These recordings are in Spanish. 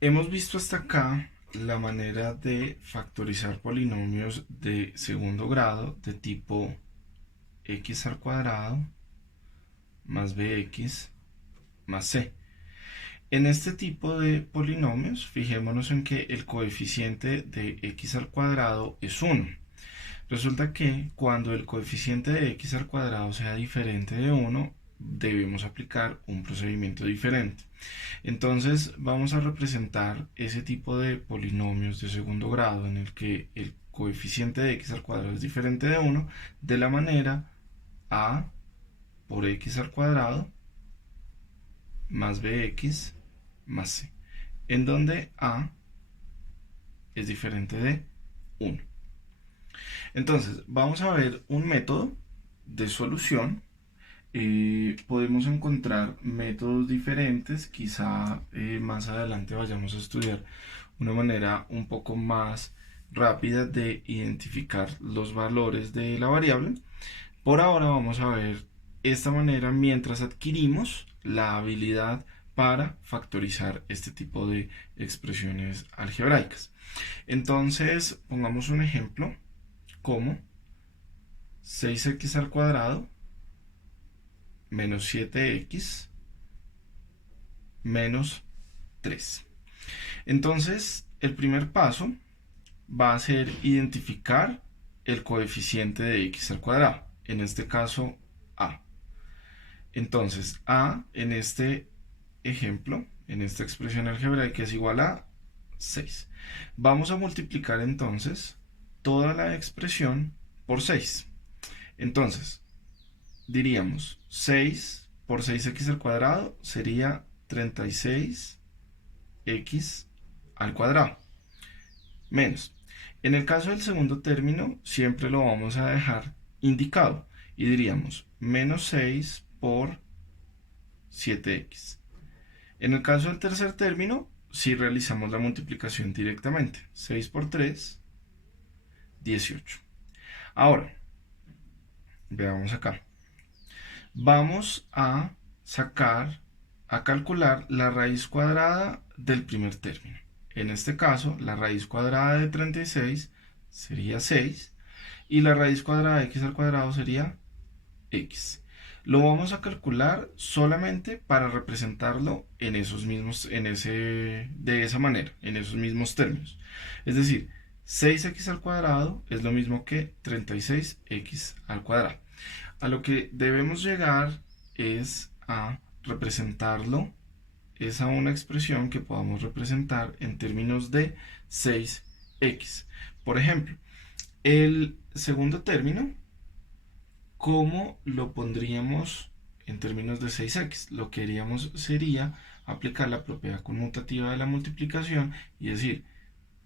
Hemos visto hasta acá la manera de factorizar polinomios de segundo grado de tipo x al cuadrado más bx más c. En este tipo de polinomios, fijémonos en que el coeficiente de x al cuadrado es 1. Resulta que cuando el coeficiente de x al cuadrado sea diferente de 1, debemos aplicar un procedimiento diferente. Entonces vamos a representar ese tipo de polinomios de segundo grado en el que el coeficiente de x al cuadrado es diferente de 1 de la manera a por x al cuadrado más bx más c, en donde a es diferente de 1. Entonces vamos a ver un método de solución. Podemos encontrar métodos diferentes, quizá más adelante vayamos a estudiar una manera un poco más rápida de identificar los valores de la variable. Por ahora vamos a ver esta manera mientras adquirimos la habilidad para factorizar este tipo de expresiones algebraicas. Entonces pongamos un ejemplo como 6x al cuadrado menos 7x menos 3. Entonces, el primer paso va a ser identificar el coeficiente de x al cuadrado, en este caso a. Entonces, a en este ejemplo, en esta expresión algebraica es igual a 6. Vamos a multiplicar entonces toda la expresión por 6. Entonces, diríamos 6 por 6x al cuadrado sería 36x al cuadrado menos. En el caso del segundo término siempre lo vamos a dejar indicado y diríamos menos 6 por 7x. En el caso del tercer término si realizamos la multiplicación directamente, 6 por 3, 18. Ahora, veamos acá. Vamos a calcular la raíz cuadrada del primer término. En este caso, la raíz cuadrada de 36 sería 6 y la raíz cuadrada de x al cuadrado sería x. Lo vamos a calcular solamente para representarlo en esos mismos, de esa manera, en esos mismos términos. Es decir, 6x al cuadrado es lo mismo que 36x al cuadrado. A lo que debemos llegar es a representarlo, es a una expresión que podamos representar en términos de 6x. Por ejemplo, el segundo término, ¿cómo lo pondríamos en términos de 6x? Lo que haríamos sería aplicar la propiedad conmutativa de la multiplicación y decir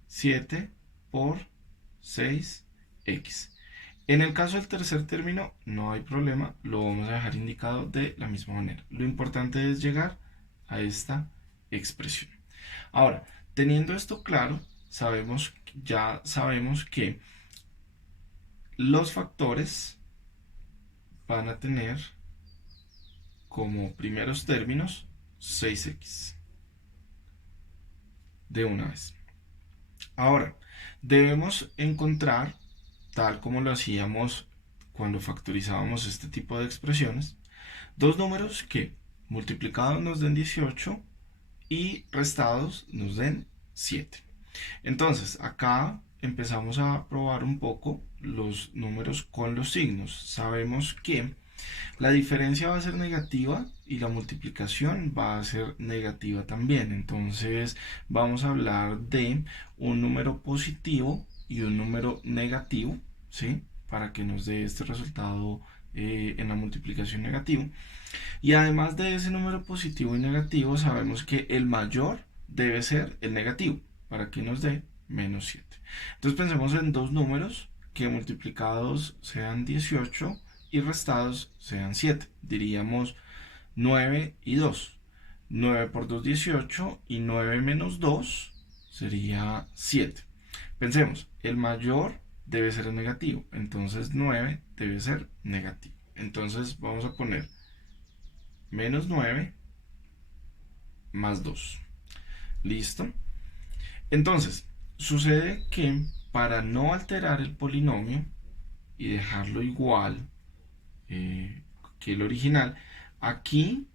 7 por 6x. En el caso del tercer término no hay problema, lo vamos a dejar indicado de la misma manera. Lo importante es llegar a esta expresión. Ahora, teniendo esto claro, ya sabemos que los factores van a tener como primeros términos 6x de una vez. Ahora, debemos encontrar, tal como lo hacíamos cuando factorizábamos este tipo de expresiones, dos números que multiplicados nos den 18 y restados nos den 7. Entonces, acá empezamos a probar un poco los números con los signos. Sabemos que la diferencia va a ser negativa y la multiplicación va a ser negativa también. Entonces vamos a hablar de un número positivo y un número negativo, ¿sí? Para que nos dé este resultado en la multiplicación negativo. Y además de ese número positivo y negativo, sabemos que el mayor debe ser el negativo, para que nos dé menos 7. Entonces pensemos en dos números que multiplicados sean 18 y restados sean 7. Diríamos 9 y 2. 9 por 2, 18 y 9 menos 2 sería 7. Pensemos, el mayor debe ser el negativo, entonces 9 debe ser negativo. Entonces vamos a poner menos 9 más 2. ¿Listo? Entonces, sucede que para no alterar el polinomio y dejarlo igual que el original, aquí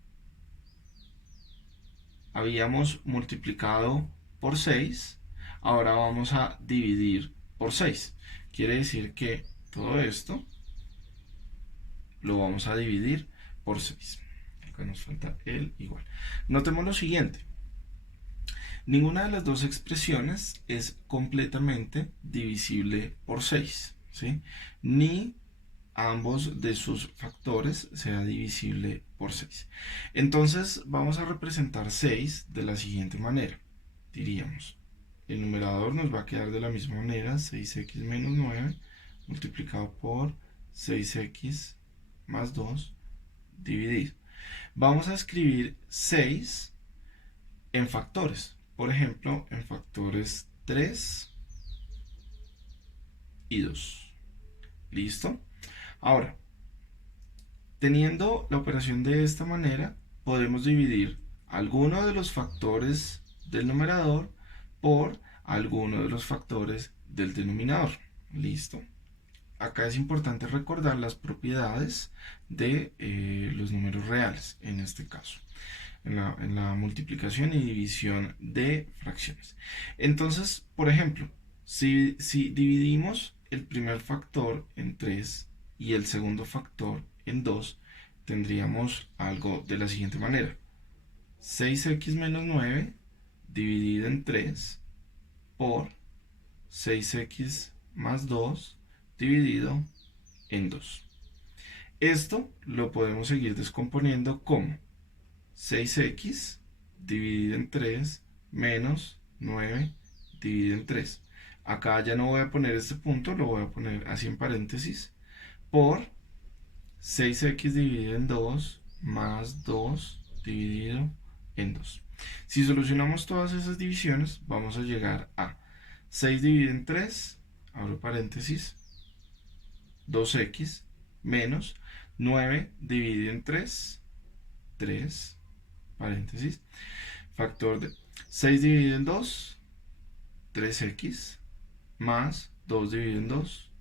habíamos multiplicado por 6, ahora vamos a dividir por 6. Quiere decir que todo esto lo vamos a dividir por 6. Acá nos falta el igual. Notemos lo siguiente. Ninguna de las dos expresiones es completamente divisible por 6, ¿sí? Ni ambos de sus factores sea divisible por 6. Entonces vamos a representar 6 de la siguiente manera. Diríamos, el numerador nos va a quedar de la misma manera, 6x menos 9 multiplicado por 6x más 2 dividido. Vamos a escribir 6 en factores. Por ejemplo, en factores 3 y 2. ¿Listo? Ahora, teniendo la operación de esta manera, podemos dividir alguno de los factores del numerador por alguno de los factores del denominador. ¿Listo? Acá es importante recordar las propiedades de los números reales, en este caso, en la multiplicación y división de fracciones. Entonces, por ejemplo, si dividimos el primer factor en 3 y el segundo factor en 2, tendríamos algo de la siguiente manera. 6x menos 9 dividido en 3 por 6x más 2 dividido en 2. Esto lo podemos seguir descomponiendo como 6x dividido en 3 menos 9 dividido en 3. Acá ya no voy a poner este punto, lo voy a poner así en paréntesis, por 6x dividido en 2 más 2 dividido en 2. Si solucionamos todas esas divisiones, vamos a llegar a 6 dividido en 3, abro paréntesis, 2x menos 9 dividido en 3, 3, paréntesis, factor de 6 dividido en 2, 3x, más 2 dividido en 2,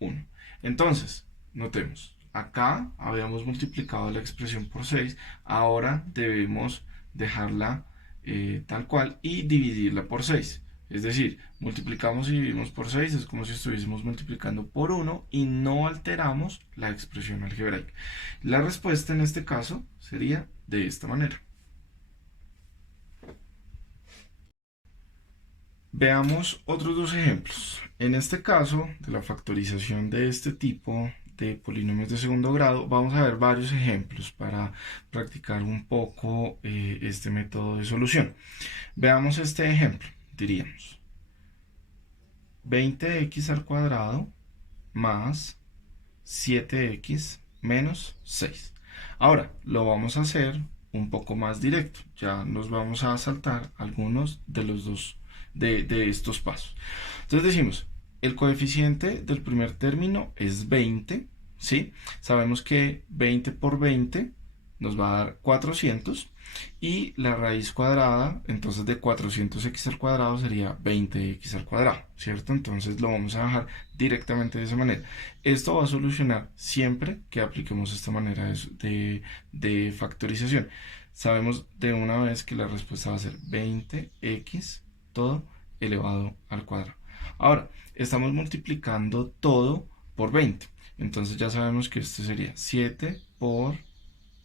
1. Entonces, notemos, acá habíamos multiplicado la expresión por 6, ahora debemos dejarla tal cual y dividirla por 6. Es decir, multiplicamos y dividimos por 6, es como si estuviésemos multiplicando por 1 y no alteramos la expresión algebraica. La respuesta en este caso sería de esta manera. Veamos otros dos ejemplos. En este caso, de la factorización de este tipo de polinomios de segundo grado, vamos a ver varios ejemplos para practicar un poco este método de solución. Veamos este ejemplo. Diríamos 20x al cuadrado más 7x menos 6. Ahora lo vamos a hacer un poco más directo. Ya nos vamos a saltar algunos de los dos de estos pasos. Entonces decimos, el coeficiente del primer término es 20, ¿sí? Sabemos que 20 por 20 nos va a dar 400 y la raíz cuadrada, entonces de 400x al cuadrado sería 20x al cuadrado, ¿cierto? Entonces lo vamos a dejar directamente de esa manera. Esto va a solucionar siempre que apliquemos esta manera de factorización. Sabemos de una vez que la respuesta va a ser 20x todo elevado al cuadrado. Ahora, estamos multiplicando todo por 20. Entonces ya sabemos que esto sería 7 por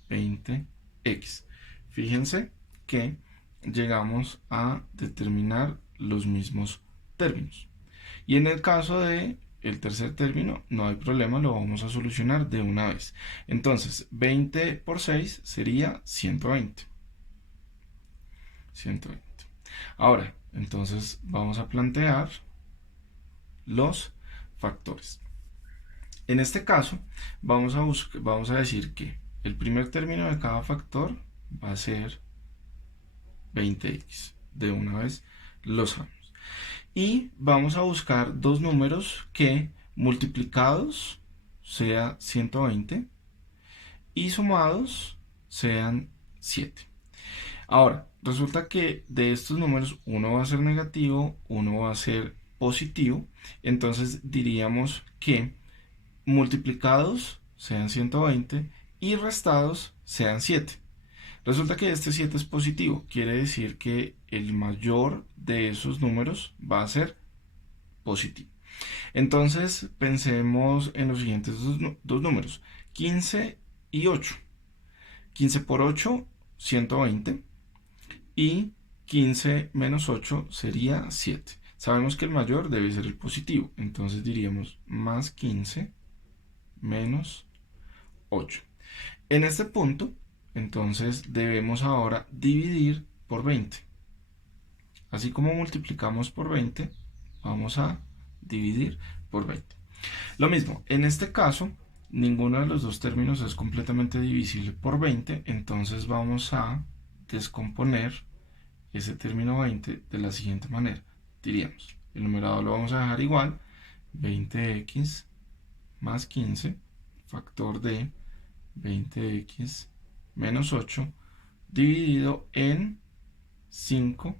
20x. Fíjense que llegamos a determinar los mismos términos. Y en el caso de el tercer término, no hay problema, lo vamos a solucionar de una vez. Entonces, 20 por 6 sería 120. 120. Ahora, entonces vamos a plantear los factores. En este caso, vamos a decir que el primer término de cada factor va a ser 20x. De una vez lo sabemos. Y vamos a buscar dos números que multiplicados sea 120 y sumados sean 7. Ahora, resulta que de estos números uno va a ser negativo, uno va a ser positivo. Entonces diríamos que multiplicados sean 120 y restados sean 7. Resulta que este 7 es positivo, quiere decir que el mayor de esos números va a ser positivo. Entonces pensemos en los siguientes dos números, 15 y 8. 15 por 8, 120, y 15 menos 8 sería 7. Sabemos que el mayor debe ser el positivo, entonces diríamos más 15 menos 8. En este punto, entonces debemos ahora dividir por 20. Así como multiplicamos por 20, vamos a dividir por 20. Lo mismo, en este caso, ninguno de los dos términos es completamente divisible por 20, entonces vamos a descomponer ese término 20 de la siguiente manera. Diríamos, el numerador lo vamos a dejar igual, 20x más 15, factor de 20x menos 8, dividido en 5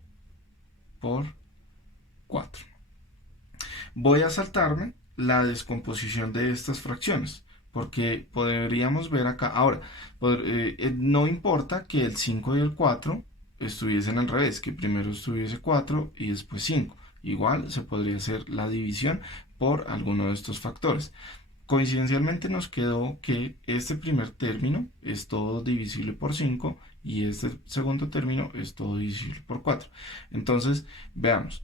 por 4. Voy a saltarme la descomposición de estas fracciones, porque podríamos ver acá, ahora, no importa que el 5 y el 4 estuviesen al revés, que primero estuviese 4 y después 5. Igual se podría hacer la división por alguno de estos factores. Coincidencialmente nos quedó que este primer término es todo divisible por 5 y este segundo término es todo divisible por 4. Entonces, veamos.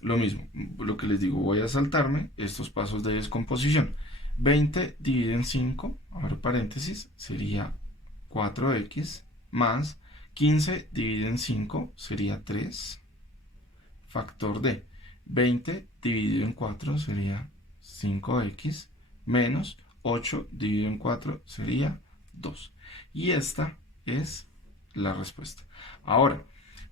Lo mismo, lo que les digo, voy a saltarme estos pasos de descomposición. 20 dividido en 5, abro paréntesis, sería 4x, más 15 dividido en 5 sería 3, factor de 20 dividido en 4 sería 5x, menos 8 dividido en 4 sería 2. Y esta es la respuesta. Ahora,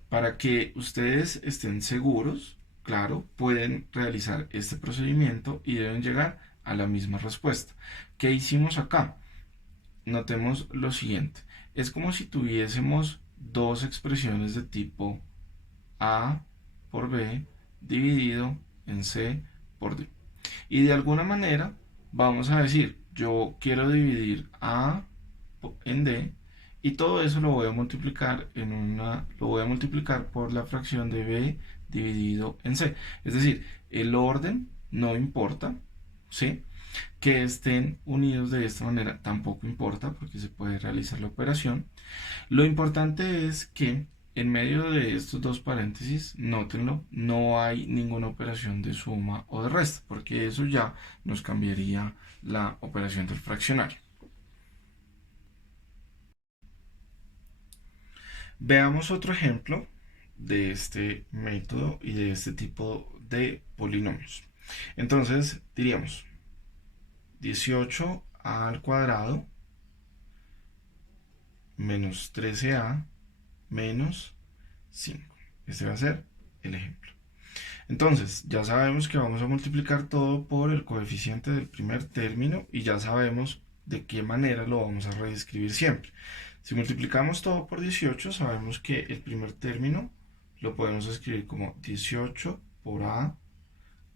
para que ustedes estén seguros, claro, pueden realizar este procedimiento y deben llegar a la misma respuesta. ¿Qué hicimos acá? Notemos lo siguiente. Es como si tuviésemos dos expresiones de tipo A por B dividido en C por D. Y de alguna manera vamos a decir, yo quiero dividir A en D y todo eso lo voy a multiplicar por la fracción de B dividido en C. Es decir, el orden no importa, ¿sí? Que estén unidos de esta manera tampoco importa porque se puede realizar la operación. Lo importante es que en medio de estos dos paréntesis, nótenlo, no hay ninguna operación de suma o de resta, porque eso ya nos cambiaría la operación del fraccionario. Veamos otro ejemplo de este método y de este tipo de polinomios. Entonces, diríamos 18 al cuadrado menos 13a menos 5. Este va a ser el ejemplo. Entonces, ya sabemos que vamos a multiplicar todo por el coeficiente del primer término y ya sabemos de qué manera lo vamos a reescribir siempre. Si multiplicamos todo por 18, sabemos que el primer término lo podemos escribir como 18 por a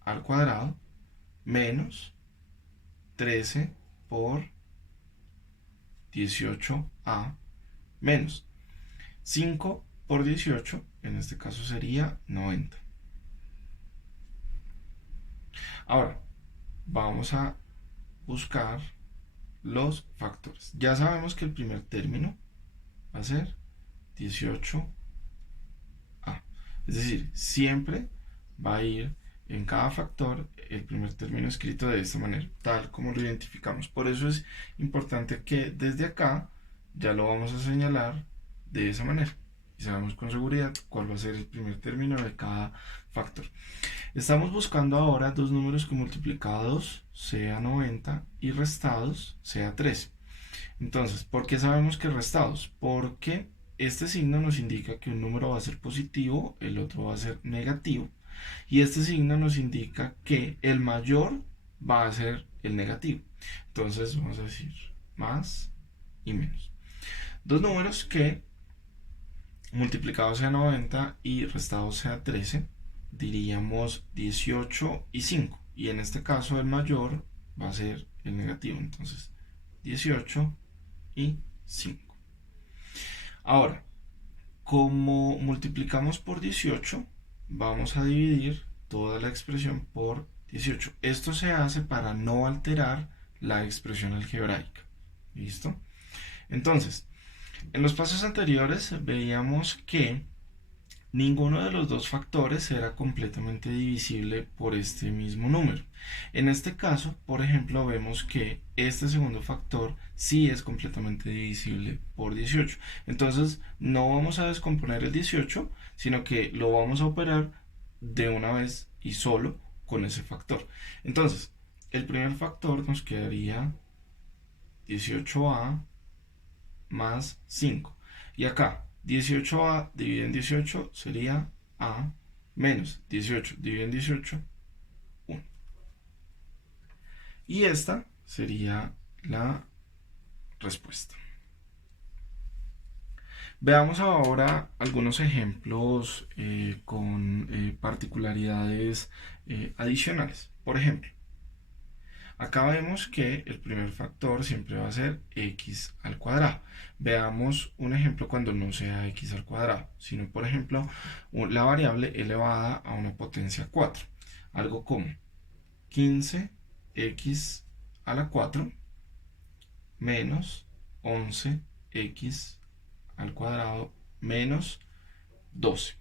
al cuadrado menos 13 por 18a menos 5 por 18, en este caso sería 90. Ahora, vamos a buscar los factores. Ya sabemos que el primer término va a ser 18a. Es decir, siempre va a ir en cada factor el primer término escrito de esta manera, tal como lo identificamos. Por eso es importante que desde acá ya lo vamos a señalar de esa manera. Y sabemos con seguridad cuál va a ser el primer término de cada factor. Estamos buscando ahora dos números que multiplicados sea 90 y restados sea 13. Entonces, ¿por qué sabemos que restados? Porque este signo nos indica que un número va a ser positivo, el otro va a ser negativo. Y este signo nos indica que el mayor va a ser el negativo. Entonces, vamos a decir más y menos. Dos números que multiplicado sea 90 y restado sea 13, diríamos 18 y 5. Y en este caso el mayor va a ser el negativo. Entonces 18 y 5. Ahora, como multiplicamos por 18, vamos a dividir toda la expresión por 18. Esto se hace para no alterar la expresión algebraica. ¿Listo? Entonces, en los pasos anteriores veíamos que ninguno de los dos factores era completamente divisible por este mismo número. En este caso, por ejemplo, vemos que este segundo factor sí es completamente divisible por 18. Entonces, no vamos a descomponer el 18, sino que lo vamos a operar de una vez y solo con ese factor. Entonces, el primer factor nos quedaría 18a más 5. Y acá, 18a dividido en 18 sería a menos 18 dividido en 18, 1. Y esta sería la respuesta. Veamos ahora algunos ejemplos con particularidades adicionales. Por ejemplo, acá vemos que el primer factor siempre va a ser x al cuadrado. Veamos un ejemplo cuando no sea x al cuadrado, sino por ejemplo la variable elevada a una potencia 4. Algo como 15x a la 4 menos 11x al cuadrado menos 12.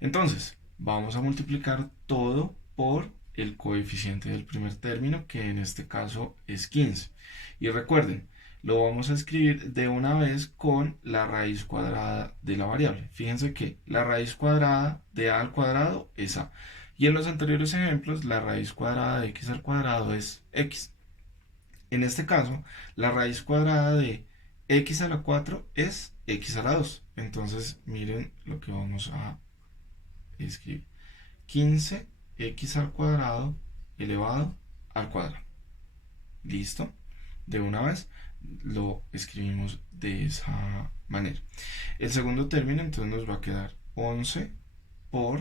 Entonces, vamos a multiplicar todo por el coeficiente del primer término, que en este caso es 15. Y recuerden, lo vamos a escribir de una vez con la raíz cuadrada de la variable. Fíjense que la raíz cuadrada de a al cuadrado es a. Y en los anteriores ejemplos, la raíz cuadrada de x al cuadrado es x. En este caso, la raíz cuadrada de x a la 4 es x a la 2. Entonces, miren lo que vamos a escribir. 15x al cuadrado elevado al cuadrado. ¿Listo? De una vez lo escribimos de esa manera. El segundo término entonces nos va a quedar 11 por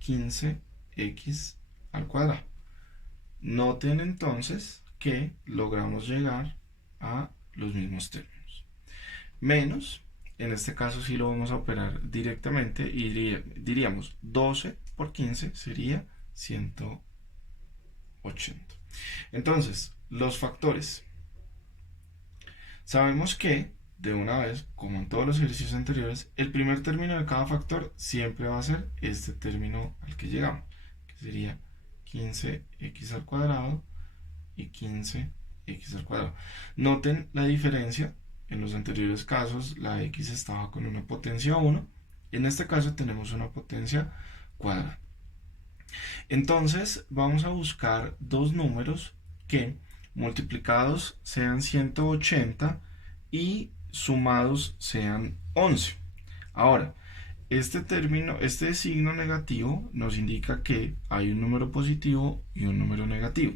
15x al cuadrado. Noten entonces que logramos llegar a los mismos términos. Menos, en este caso sí lo vamos a operar directamente y diríamos 12 por 15 sería 180. Entonces, los factores. Sabemos que, de una vez, como en todos los ejercicios anteriores, el primer término de cada factor siempre va a ser este término al que llegamos, que sería 15x al cuadrado y 15x al cuadrado. Noten la diferencia. En los anteriores casos la x estaba con una potencia 1. En este caso tenemos una potencia cuadrada. Entonces vamos a buscar dos números que multiplicados sean 180 y sumados sean 11. Ahora, este término, este signo negativo nos indica que hay un número positivo y un número negativo.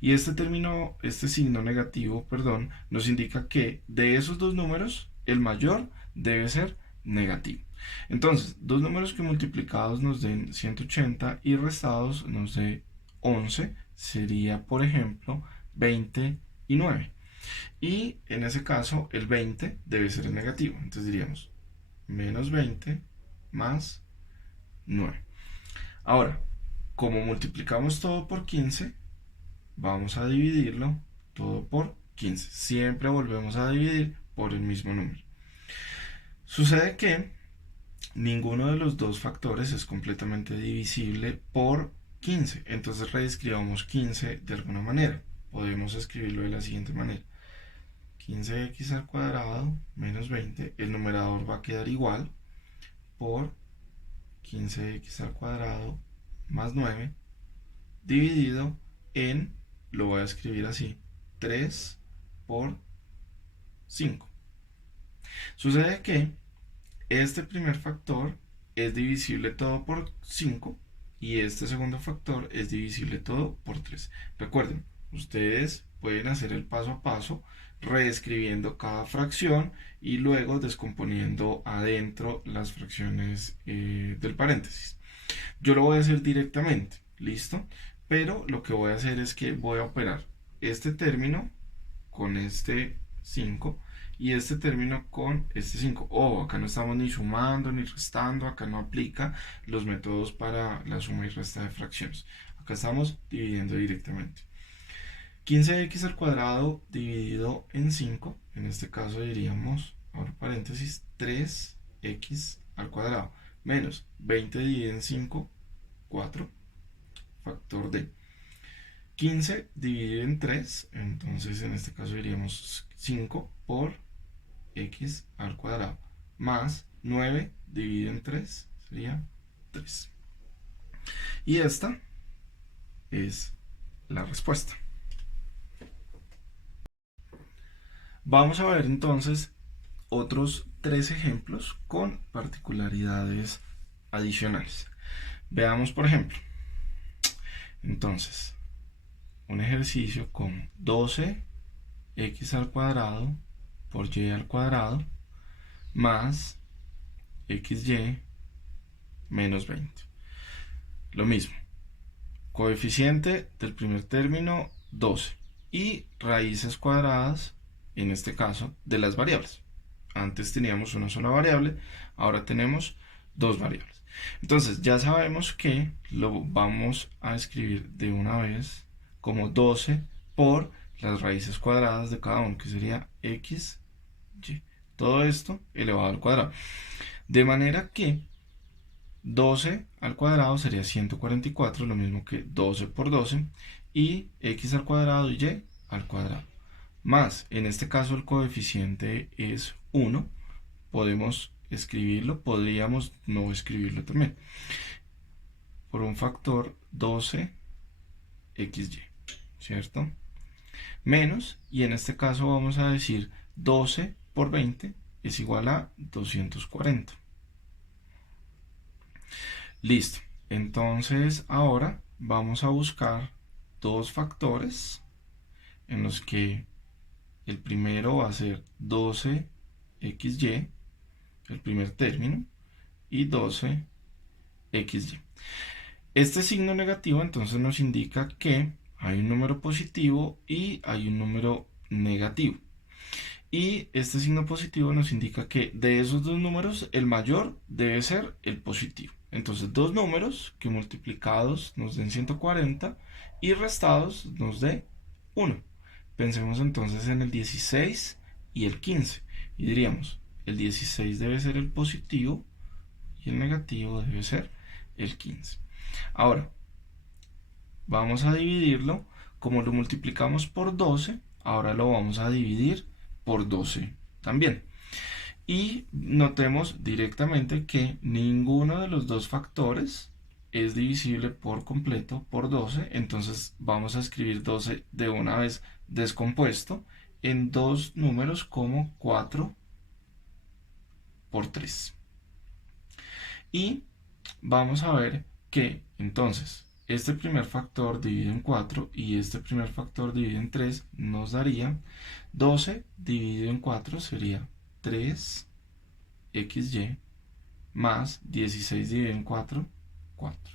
Y este signo negativo, perdón, nos indica que de esos dos números, el mayor debe ser negativo. Entonces, dos números que multiplicados nos den 180 y restados nos dé 11, sería, por ejemplo, 20 y 9. Y en ese caso, el 20 debe ser el negativo. Entonces diríamos, menos 20 más 9. Ahora, como multiplicamos todo por 15, vamos a dividirlo todo por 15. Siempre volvemos a dividir por el mismo número. Sucede que ninguno de los dos factores es completamente divisible por 15. Entonces reescribamos 15 de alguna manera. Podemos escribirlo de la siguiente manera. 15x al cuadrado menos 20. El numerador va a quedar igual por 15x al cuadrado más 9 dividido en, lo voy a escribir así, 3 por 5. Sucede que este primer factor es divisible todo por 5 y este segundo factor es divisible todo por 3. Recuerden, ustedes pueden hacer el paso a paso, reescribiendo cada fracción y luego descomponiendo adentro las fracciones del paréntesis. Yo lo voy a hacer directamente, ¿listo? Pero lo que voy a hacer es que voy a operar este término con este 5 y este término con este 5. Acá no estamos ni sumando ni restando, acá no aplica los métodos para la suma y resta de fracciones. Acá estamos dividiendo directamente. 15x al cuadrado dividido en 5, en este caso diríamos, abro paréntesis, 3x al cuadrado, menos 20 dividido en 5, 4, factor de 15 dividido en 3, entonces en este caso diríamos 5 por x al cuadrado, más 9 dividido en 3 sería 3. Y esta es la respuesta. Vamos a ver entonces otros 3 ejemplos con particularidades adicionales. Veamos, por ejemplo, entonces, un ejercicio como 12x al cuadrado por y al cuadrado más xy menos 20. Lo mismo, coeficiente del primer término 12 y raíces cuadradas, en este caso, de las variables. Antes teníamos una sola variable, ahora tenemos dos variables. Entonces ya sabemos que lo vamos a escribir de una vez como 12 por las raíces cuadradas de cada uno, que sería x, y. Todo esto elevado al cuadrado. De manera que 12 al cuadrado sería 144, lo mismo que 12 por 12, y x al cuadrado y y al cuadrado. Más, en este caso el coeficiente es 1, podemos escribirlo, podríamos no escribirlo también, por un factor 12xy, ¿cierto? Menos, y en este caso vamos a decir 12 por 20 es igual a 240. Listo, entonces ahora vamos a buscar dos factores en los que el primero va a ser 12xy, el primer término, y 12xy. Este signo negativo entonces nos indica que hay un número positivo y hay un número negativo. Y este signo positivo nos indica que de esos dos números el mayor debe ser el positivo. Entonces dos números que multiplicados nos den 140 y restados nos dé 1. Pensemos entonces en el 16 y el 15 y diríamos el 16 debe ser el positivo y el negativo debe ser el 15. Ahora vamos a dividirlo, como lo multiplicamos por 12, ahora lo vamos a dividir por 12 también. Y notemos directamente que ninguno de los dos factores es divisible por completo por 12, entonces vamos a escribir 12 de una vez descompuesto en dos números como 4 por 3. Y vamos a ver que entonces este primer factor dividido en 4 y este primer factor dividido en 3 nos daría 12 dividido en 4 sería 3xy más 16 dividido en 4, 4.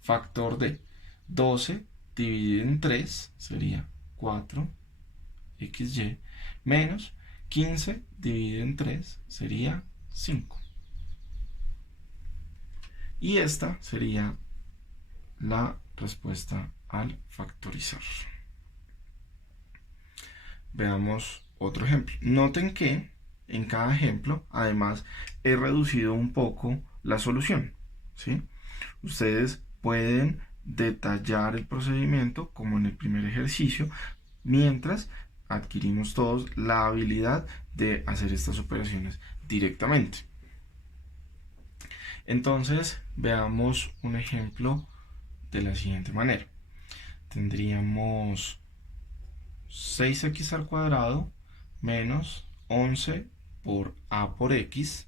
Factor de 12 dividido en 3 sería 4xy menos 15 dividido en 3 sería 5. Y esta sería la respuesta al factorizar. Veamos otro ejemplo. Noten que en cada ejemplo, además, he reducido un poco la solución, ¿sí? Ustedes pueden detallar el procedimiento como en el primer ejercicio, mientras adquirimos todos la habilidad de hacer estas operaciones directamente. Entonces, veamos un ejemplo de la siguiente manera. Tendríamos 6x al cuadrado menos 11 por a por x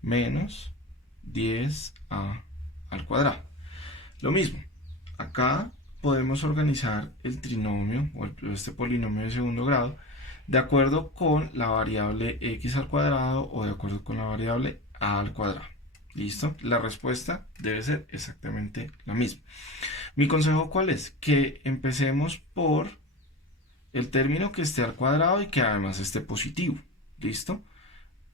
menos 10a al cuadrado. Lo mismo, acá podemos organizar el trinomio o este polinomio de segundo grado de acuerdo con la variable x al cuadrado o de acuerdo con la variable a al cuadrado. ¿Listo? La respuesta debe ser exactamente la misma. Mi consejo, ¿cuál es? Que empecemos por el término que esté al cuadrado y que además esté positivo. ¿Listo?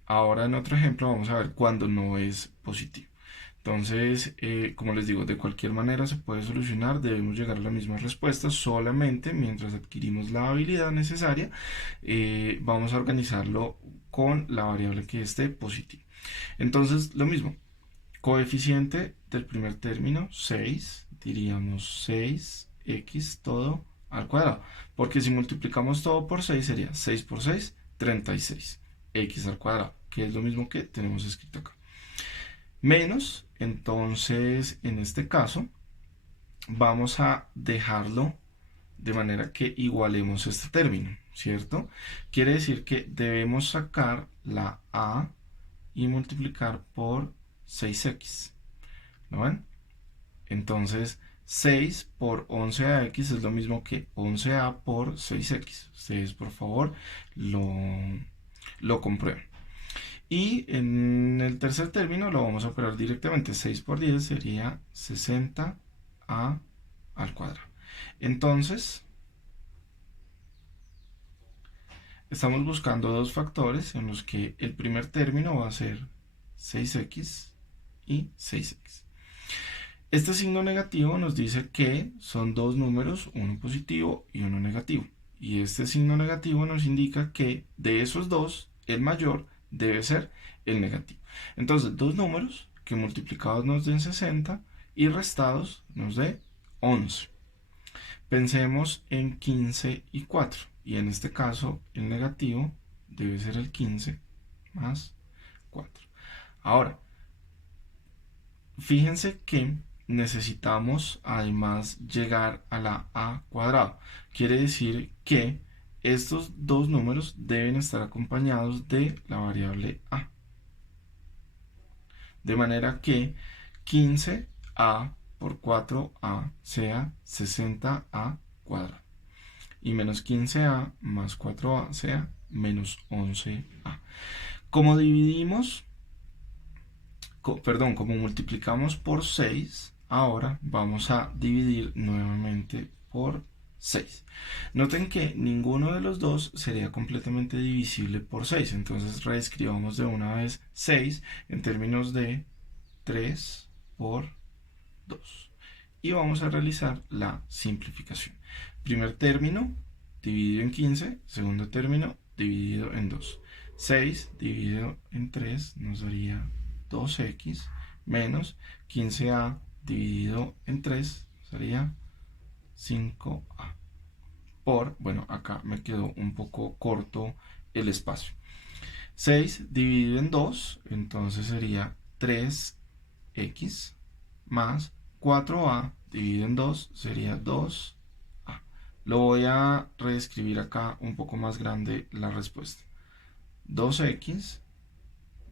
Ahora en otro ejemplo vamos a ver cuando no es positivo. Entonces, como les digo, de cualquier manera se puede solucionar, debemos llegar a la misma respuesta, solamente mientras adquirimos la habilidad necesaria, vamos a organizarlo con la variable que esté positiva. Entonces, lo mismo, coeficiente del primer término, 6, diríamos 6x todo al cuadrado, porque si multiplicamos todo por 6 sería 6 por 6, 36, x al cuadrado, que es lo mismo que tenemos escrito acá. Menos, entonces en este caso vamos a dejarlo de manera que igualemos este término, ¿cierto? Quiere decir que debemos sacar la a y multiplicar por 6x, ¿lo ven? Entonces 6 por 11ax es lo mismo que 11a por 6x. Ustedes por favor lo comprueben. Y en el tercer término lo vamos a operar directamente. 6 por 10 sería 60a al cuadrado. Entonces, estamos buscando dos factores en los que el primer término va a ser 6x y 6x. Este signo negativo nos dice que son dos números, uno positivo y uno negativo. Y este signo negativo nos indica que de esos dos, el mayor debe ser el negativo. Entonces, dos números que multiplicados nos den 60 y restados nos dé 11. Pensemos en 15 y 4. Y en este caso, el negativo debe ser el 15 más 4. Ahora, fíjense que necesitamos además llegar a la a cuadrado. Quiere decir que estos dos números deben estar acompañados de la variable a. De manera que 15a por 4a sea 60a cuadrado. Y menos 15a más 4a sea menos 11a. Como dividimos, como multiplicamos por 6, ahora vamos a dividir nuevamente por 6. Noten que ninguno de los dos sería completamente divisible por 6, entonces reescribamos de una vez 6 en términos de 3 por 2. Y vamos a realizar la simplificación. Primer término dividido en 15, segundo término dividido en 2. 6 dividido en 3 nos daría 2x menos 15a dividido en 3 sería 5a por, bueno, acá me quedó un poco corto el espacio. 6 dividido en 2, entonces sería 3x más 4a dividido en 2 sería 2a. Lo voy a reescribir acá un poco más grande la respuesta. 2x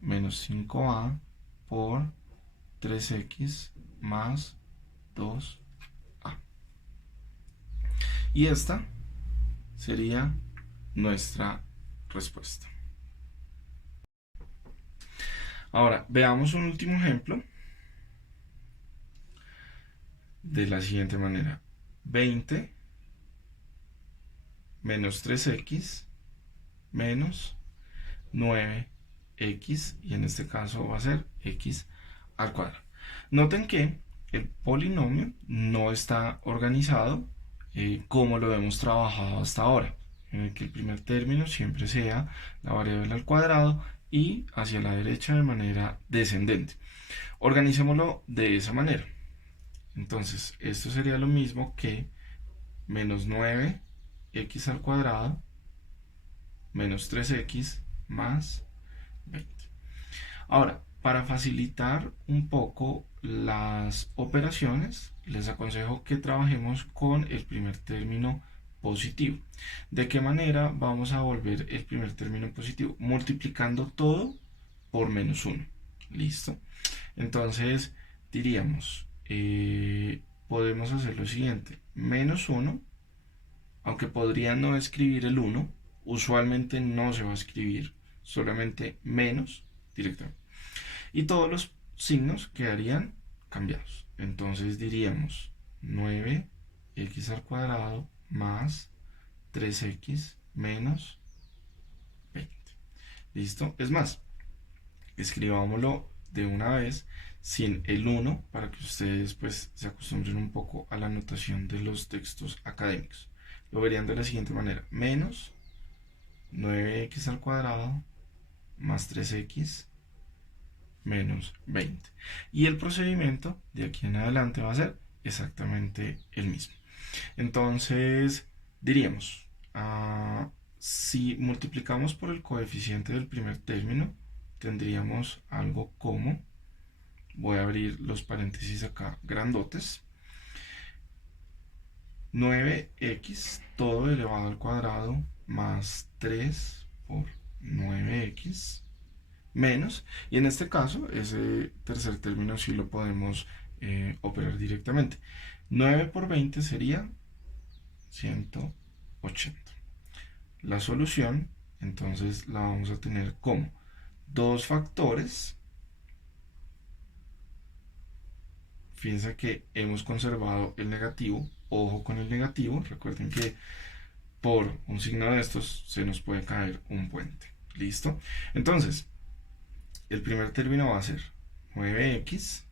menos 5a por 3x más 2a. Y esta sería nuestra respuesta. Ahora, veamos un último ejemplo de la siguiente manera. 20 menos 3x menos 9x, y en este caso va a ser x al cuadrado. Noten que el polinomio no está organizado como lo hemos trabajado hasta ahora, en el que el primer término siempre sea la variable al cuadrado y hacia la derecha de manera descendente. Organicémoslo de esa manera. Entonces, esto sería lo mismo que menos 9x al cuadrado menos 3x más 20. Ahora, para facilitar un poco las operaciones, les aconsejo que trabajemos con el primer término positivo. ¿De qué manera vamos a volver el primer término positivo? Multiplicando todo por menos 1. ¿Listo? Entonces diríamos podemos hacer lo siguiente. Menos 1, aunque podría no escribir el 1, usualmente no se va a escribir, solamente menos directamente. Y todos los signos quedarían cambiados. Entonces diríamos 9x al cuadrado más 3x menos 20. ¿Listo? Es más, escribámoslo de una vez sin el 1 para que ustedes pues se acostumbren un poco a la notación de los textos académicos. Lo verían de la siguiente manera: menos 9x al cuadrado más 3x menos 20. Y el procedimiento de aquí en adelante va a ser exactamente el mismo. Entonces diríamos, si multiplicamos por el coeficiente del primer término, tendríamos algo como, voy a abrir los paréntesis acá grandotes, 9x todo elevado al cuadrado más 3 por 9x menos, y en este caso ese tercer término sí lo podemos operar directamente. 9 por 20 sería 180. La solución entonces la vamos a tener como dos factores. Fíjense que hemos conservado el negativo. Ojo con el negativo. Recuerden que por un signo de estos se nos puede caer un puente. ¿Listo? Entonces, el primer término va a ser 9x.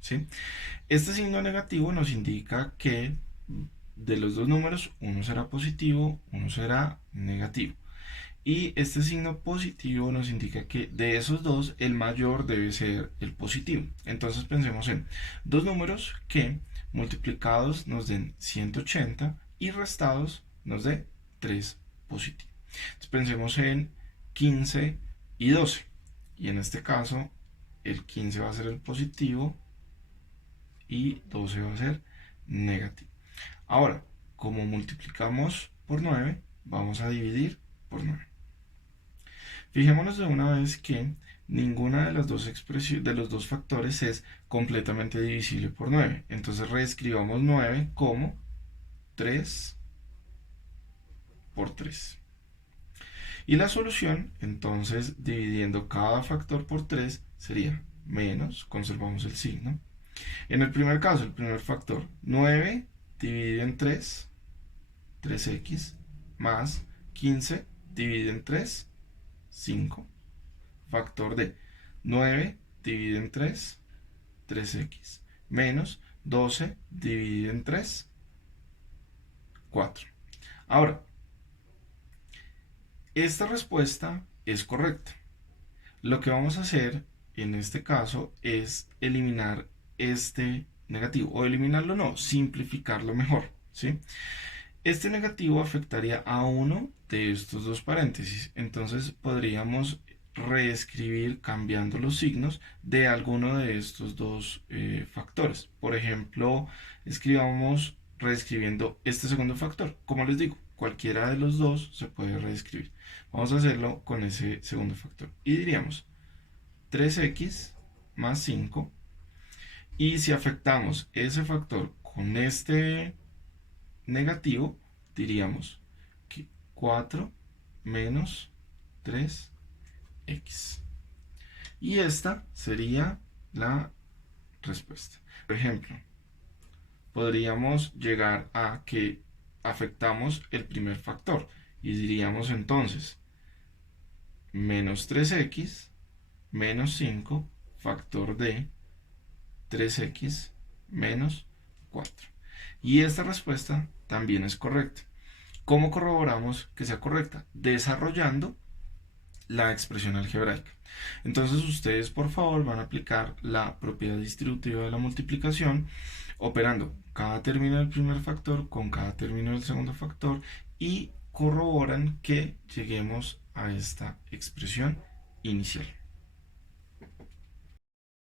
¿Sí? Este signo negativo nos indica que de los dos números, uno será positivo, uno será negativo. Y este signo positivo nos indica que de esos dos, el mayor debe ser el positivo. Entonces pensemos en dos números que multiplicados nos den 180 y restados nos dé 3 positivo. Entonces pensemos en 15 y 12. Y en este caso, el 15 va a ser el positivo y 12 va a ser negativo. Ahora, como multiplicamos por 9, vamos a dividir por 9. Fijémonos de una vez que ninguna de las dos expresiones, de los dos factores es completamente divisible por 9. Entonces reescribamos 9 como 3 por 3. Y la solución, entonces, dividiendo cada factor por 3, sería menos, conservamos el signo. En el primer caso, el primer factor, 9 dividido en 3, 3x, más 15 dividido en 3, 5. Factor de 9 dividido en 3, 3x, menos 12 dividido en 3, 4. Ahora, esta respuesta es correcta. Lo que vamos a hacer en este caso es eliminar este negativo, o eliminarlo no, simplificarlo mejor, ¿sí? Este negativo afectaría a uno de estos dos paréntesis, entonces podríamos reescribir cambiando los signos de alguno de estos dos factores. Por ejemplo, escribamos reescribiendo este segundo factor. Como les digo, cualquiera de los dos se puede reescribir. Vamos a hacerlo con ese segundo factor y diríamos 3x más 5, y si afectamos ese factor con este negativo, diríamos que 4 menos 3x. Y esta sería la respuesta. Por ejemplo, podríamos llegar a que afectamos el primer factor y diríamos entonces menos 3x menos 5 factor de 3x menos 4. Y esta respuesta también es correcta. ¿Cómo corroboramos que sea correcta? Desarrollando la expresión algebraica. Entonces ustedes por favor van a aplicar la propiedad distributiva de la multiplicación operando cada término del primer factor con cada término del segundo factor y corroboran que lleguemos a esta expresión inicial.